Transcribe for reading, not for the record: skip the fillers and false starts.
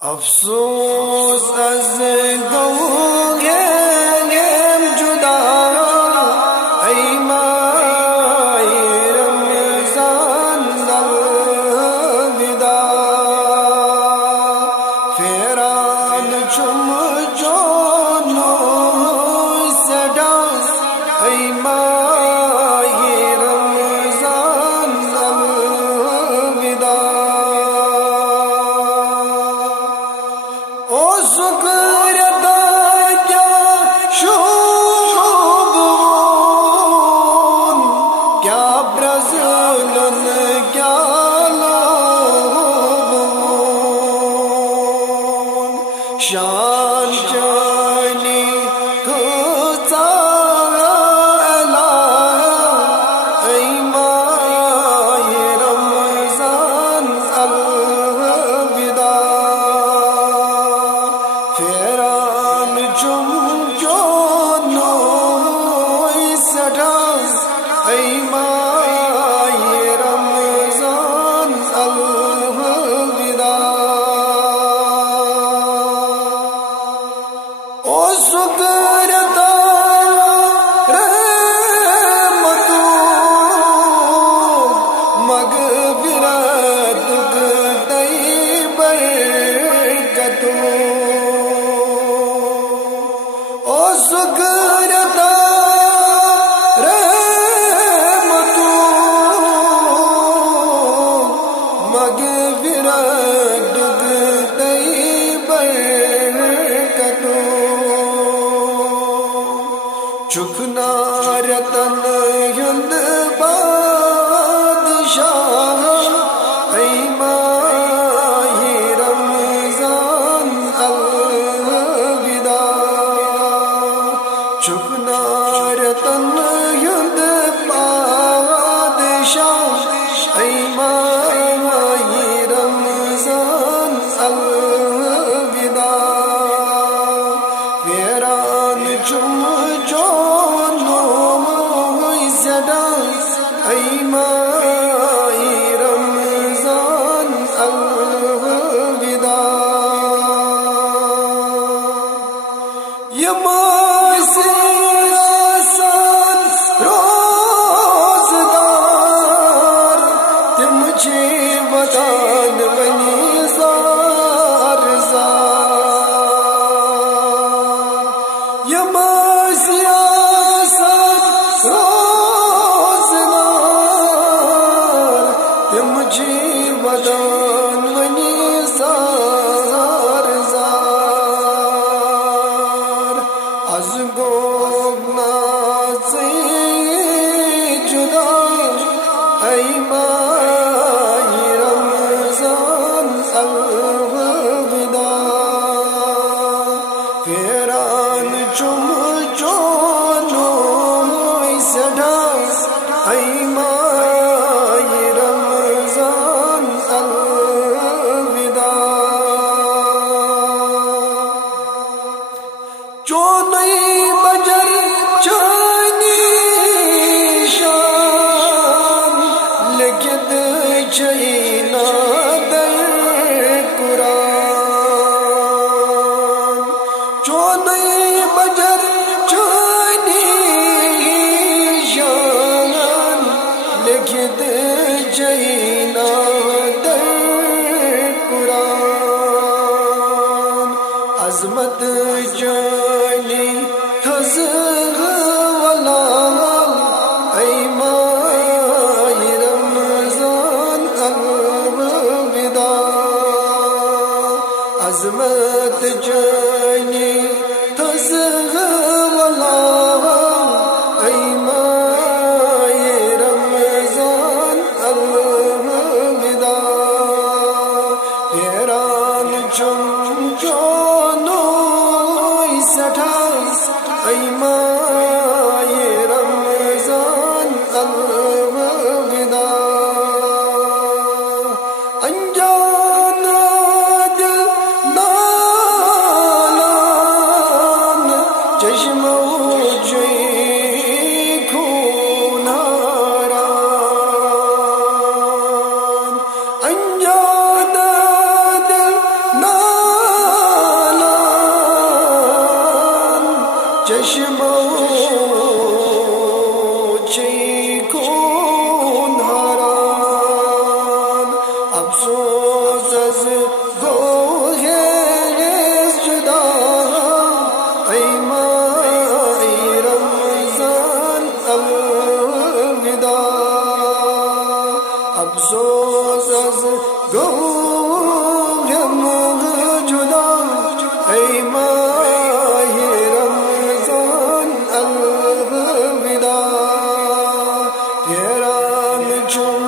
افسوس از گویم جدا ای ماه رمضان الوداع فیران چم جانو سدا ای ماه رمضان الوداع او شکر ادا کیا شوبون کیا برزلن کیا لوبون شان جانی کتا ای ماه رمضان الوداع فیران چم جانو سدا ای ماه رمضان الوداع او شکر ادا رحمتو مغفرت دئی برکتو او شکر ادا رحمتو مغفرت دئی برکتو چکنا رتن یند بادشاہ ای ماہ رمضان الوداع چکنا رتن یند بادشاہ ای ماہ رمضان الوداع ویران چم جانو سدا ای ماہ رمضان الوداع یہ ماہ سے آسان روزگار تے مجھے ودان بنی زار زار یہ ماہ سے آسان روزگار تے مجھے ودان بنی زار زار از گوگنا سے جدا ای ماہ رمضان الوداع فیران چم جانو سدا ای ماہ رمضان الوداع جو نئی بجر چانی شان لکھت چینا در قرآن جو نئی بجر چانی شان لکھت چینا در قرآن عظمت جانی حضر والا ای ماہ رمضان الوداع عظمت جانی حضر والا ای ماہ رمضان الوداع فیران چم جانو افسوس از گویم جدا ای ماه رمضان الوداع پیران چون